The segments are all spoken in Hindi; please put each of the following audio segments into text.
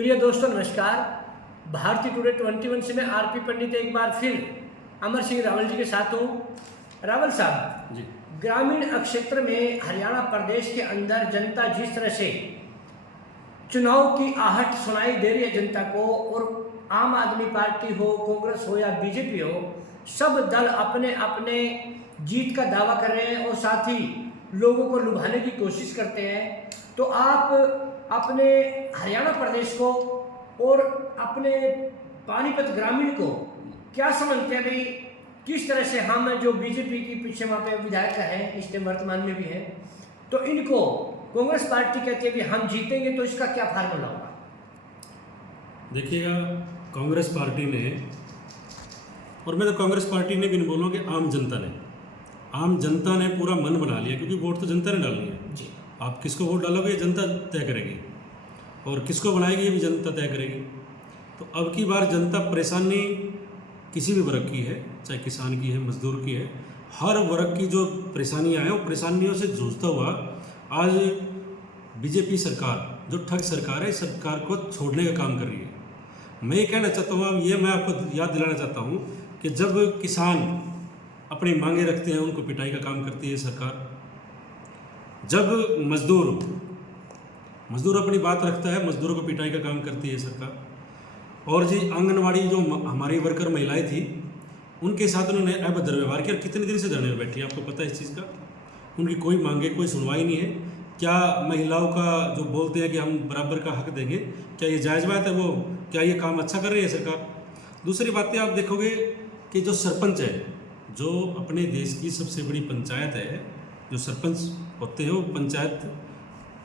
प्रिय दोस्तों नमस्कार। भारतीय टुडे 21 से मैं आरपी पंडित एक बार फिर अमर सिंह रावल जी के साथ हूँ। रावल साहब जी, ग्रामीण क्षेत्र में हरियाणा प्रदेश के अंदर जनता जिस तरह से चुनाव की आहट सुनाई दे रही है जनता को, और आम आदमी पार्टी हो, कांग्रेस हो या बीजेपी हो, सब दल अपने अपने जीत का दावा कर रहे हैं और साथ ही लोगों को लुभाने की कोशिश करते हैं। तो आप अपने हरियाणा प्रदेश को और अपने पानीपत ग्रामीण को क्या समझते हैं भाई, किस तरह से हम जो बीजेपी की पीछे वहाँ पे विधायक हैं, इस टाइम वर्तमान में भी हैं, तो इनको कांग्रेस पार्टी कहती है कि हम जीतेंगे, तो इसका क्या फार्मूला होगा? देखिएगा, कांग्रेस पार्टी ने, और मैं तो कांग्रेस पार्टी ने भी नहीं बोलूँ कि आम जनता ने पूरा मन बना लिया, क्योंकि वोट तो जनता ने डालनी है जी। आप किसको वोट डालोगे ये जनता तय करेगी, और किसको बनाएगी ये भी जनता तय करेगी। तो अब की बार जनता परेशानी किसी भी वर्ग की है, चाहे किसान की है, मजदूर की है, हर वर्ग की जो परेशानियाँ हैं वो परेशानियों से जूझता हुआ आज बीजेपी सरकार, जो ठग सरकार है, इस सरकार को छोड़ने का काम कर रही है। मैं ये कहना चाहता हूँ, ये मैं आपको याद दिलाना चाहता हूँ कि जब किसान अपनी मांगे रखते हैं उनको पिटाई का काम करती है सरकार, जब मजदूर अपनी बात रखता है मजदूरों को पिटाई का काम करती है सरकार। और जी आंगनवाड़ी जो हमारी वर्कर महिलाएं थी, उनके साथ उन्होंने अभद्र व्यवहार किया। कितने दिन से धरने में बैठी है, आपको पता है इस चीज़ का? उनकी कोई मांगे, कोई सुनवाई नहीं है। क्या महिलाओं का जो बोलते हैं कि हम बराबर का हक देंगे, क्या ये जायज़ बात है? वो क्या ये काम अच्छा कर रही है सरकार? दूसरी बातें आप देखोगे कि जो सरपंच है, जो अपने देश की सबसे बड़ी पंचायत है, जो सरपंच होते हैं वो पंचायत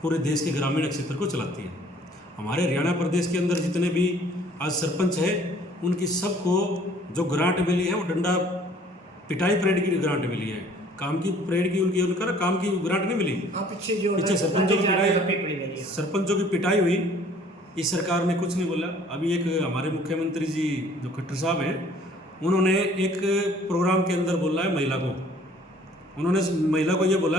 पूरे देश के ग्रामीण क्षेत्र को चलाती है। हमारे हरियाणा प्रदेश के अंदर जितने भी आज सरपंच है, उनकी सबको जो ग्रांट मिली है वो डंडा पिटाई परेड की ग्रांट मिली है, काम की परेड की उनका काम की ग्रांट नहीं मिली। पीछे सरपंचों की पिटाई हुई, इस सरकार ने कुछ नहीं बोला। अभी एक हमारे मुख्यमंत्री जी जो खट्टर साहब हैं, उन्होंने एक प्रोग्राम के अंदर बोला है महिला को, उन्होंने महिला को ये बोला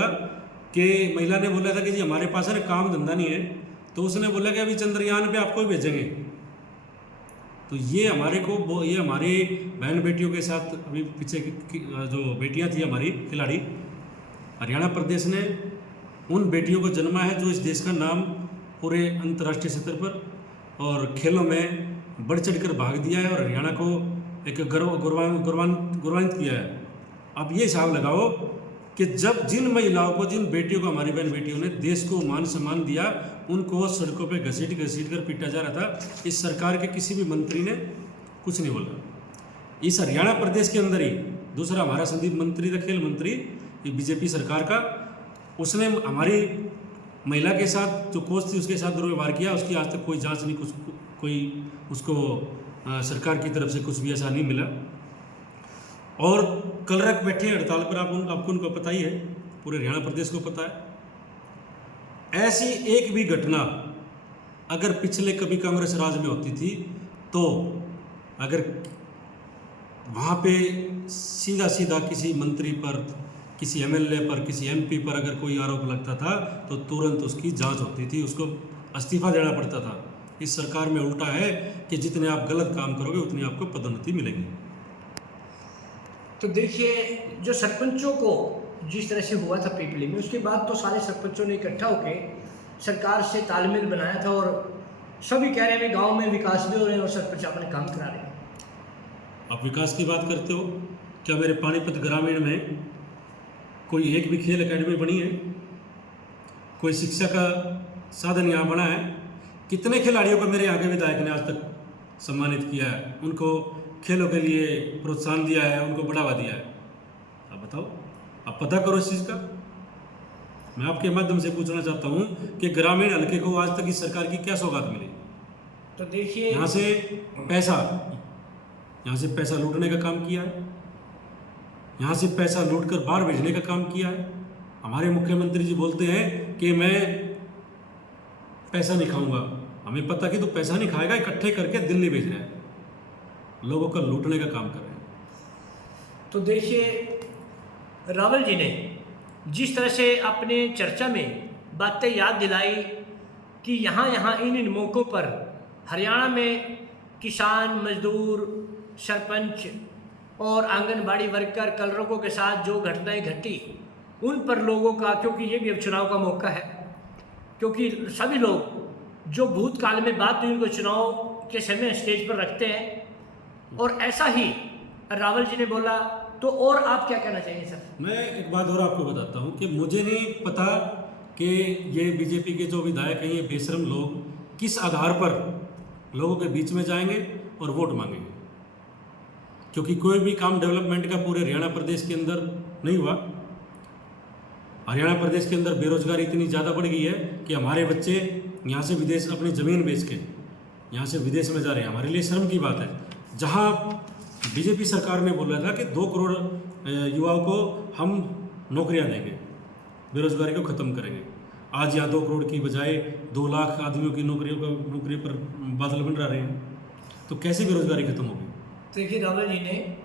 कि महिला ने बोला था कि जी हमारे पास है ना काम धंधा नहीं है, तो उसने बोला कि अभी चंद्रयान पे आपको ही भेजेंगे। तो ये हमारे बहन बेटियों के साथ अभी पीछे जो बेटियां थी हमारी खिलाड़ी, हरियाणा प्रदेश ने उन बेटियों को जन्मा है जो इस देश का नाम पूरे अंतर्राष्ट्रीय स्तर पर और खेलों में बढ़ चढ़कर भाग दिया है और हरियाणा को एक गौरवान्वित किया है। अब ये हिसाब लगाओ कि जब जिन महिलाओं को, जिन बेटियों को, हमारी बहन बेटियों ने देश को मान सम्मान दिया, उनको सड़कों पे घसीट कर पीटा जा रहा था, इस सरकार के किसी भी मंत्री ने कुछ नहीं बोला। इस हरियाणा प्रदेश के अंदर ही दूसरा हमारा संदीप मंत्री था, खेल मंत्री, ये बीजेपी सरकार का, उसने हमारी महिला के साथ जो कोच थी उसके साथ दुर्व्यवहार किया। उसकी आज तक कोई जाँच नहीं, कोई उसको सरकार की तरफ से कुछ भी ऐसा नहीं मिला। और कल रख बैठे हड़ताल पर, आपको उनको पता ही है, पूरे हरियाणा प्रदेश को पता है। ऐसी एक भी घटना अगर पिछले कभी कांग्रेस राज में होती थी, तो अगर वहाँ पे सीधा किसी मंत्री पर, किसी एमएलए पर, किसी एमपी पर अगर कोई आरोप लगता था तो तुरंत उसकी जांच होती थी, उसको इस्तीफा देना पड़ता था। इस सरकार में उल्टा है कि जितने आप गलत काम करोगे उतनी आपको पदोन्नति मिलेगी। तो देखिए, जो सरपंचों को जिस तरह से हुआ था पीपली में, उसके बाद तो सारे सरपंचों ने इकट्ठा होकर सरकार से तालमेल बनाया था और सभी कह रहे हैं गांव में विकास भी हो रहे हैं और सरपंच अपने काम करा रहे हैं। आप विकास की बात करते हो, क्या मेरे पानीपत ग्रामीण में कोई एक भी खेल एकेडमी बनी है? कोई शिक्षा का साधन यहाँ बना है? कितने खिलाड़ियों को मेरे यहाँ के विधायक ने आज तक सम्मानित किया है, उनको खेलों के लिए प्रोत्साहन दिया है, उनको बढ़ावा दिया है? आप बताओ, आप पता करो इस चीज़ का। मैं आपके माध्यम से पूछना चाहता हूँ कि ग्रामीण हल्के को आज तक इस सरकार की क्या सौगात मिली? तो देखिए, यहाँ से पैसा लूटने का काम किया है, यहाँ से पैसा लूटकर बाहर भेजने का काम किया है। हमारे मुख्यमंत्री जी बोलते हैं कि मैं पैसा नहीं खाऊंगा। हमें पता कि तो पैसा नहीं खाएगा, इकट्ठे करके दिल्ली भेज रहा है, लोगों का लूटने का काम कर रहे हैं। तो देखिए, रावल जी ने जिस तरह से अपने चर्चा में बातें याद दिलाई कि यहाँ इन मौक़ों पर हरियाणा में किसान, मजदूर, सरपंच और आंगनबाड़ी वर्कर, कलरकों के साथ जो घटनाएं घटी उन पर लोगों का, क्योंकि ये भी अब चुनाव का मौका है, क्योंकि सभी लोग जो भूतकाल में बात हुई उनको चुनाव के समय स्टेज पर रखते हैं और ऐसा ही रावल जी ने बोला। तो और आप क्या कहना चाहिए सर? मैं एक बात और आपको बताता हूँ कि मुझे नहीं पता कि ये बीजेपी के जो विधायक हैं, ये बेशरम लोग किस आधार पर लोगों के बीच में जाएंगे और वोट मांगेंगे, क्योंकि कोई भी काम डेवलपमेंट का पूरे हरियाणा प्रदेश के अंदर नहीं हुआ। हरियाणा प्रदेश के अंदर बेरोजगारी इतनी ज़्यादा बढ़ गई है कि हमारे बच्चे यहाँ से विदेश अपनी ज़मीन बेच के यहाँ से विदेश में जा रहे हैं। हमारे लिए शर्म की बात है। जहाँ बीजेपी सरकार ने बोला था कि 2 करोड़ युवाओं को हम नौकरियाँ देंगे, बेरोजगारी को ख़त्म करेंगे, आज यहाँ 2 करोड़ की बजाय 2 लाख आदमियों की नौकरी पर बादल बन रहे हैं। तो कैसे बेरोजगारी खत्म होगी? देखिए, रावल जी ने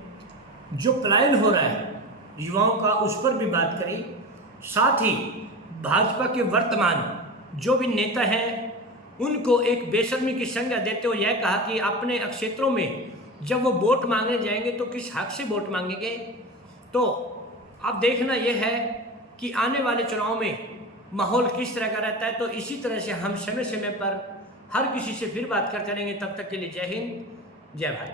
जो पलायन हो रहा है युवाओं का उस पर भी बात करी, साथ ही भाजपा के वर्तमान जो भी नेता हैं उनको एक बेशर्मी की संज्ञा देते हुए यह कहा कि अपने क्षेत्रों में जब वो वोट मांगने जाएंगे तो किस हक से वोट मांगेंगे। तो अब देखना यह है कि आने वाले चुनाव में माहौल किस तरह का रहता है। तो इसी तरह से हम समय समय पर हर किसी से फिर बात करते रहेंगे। तब तक के लिए जय हिंद, जय भारत।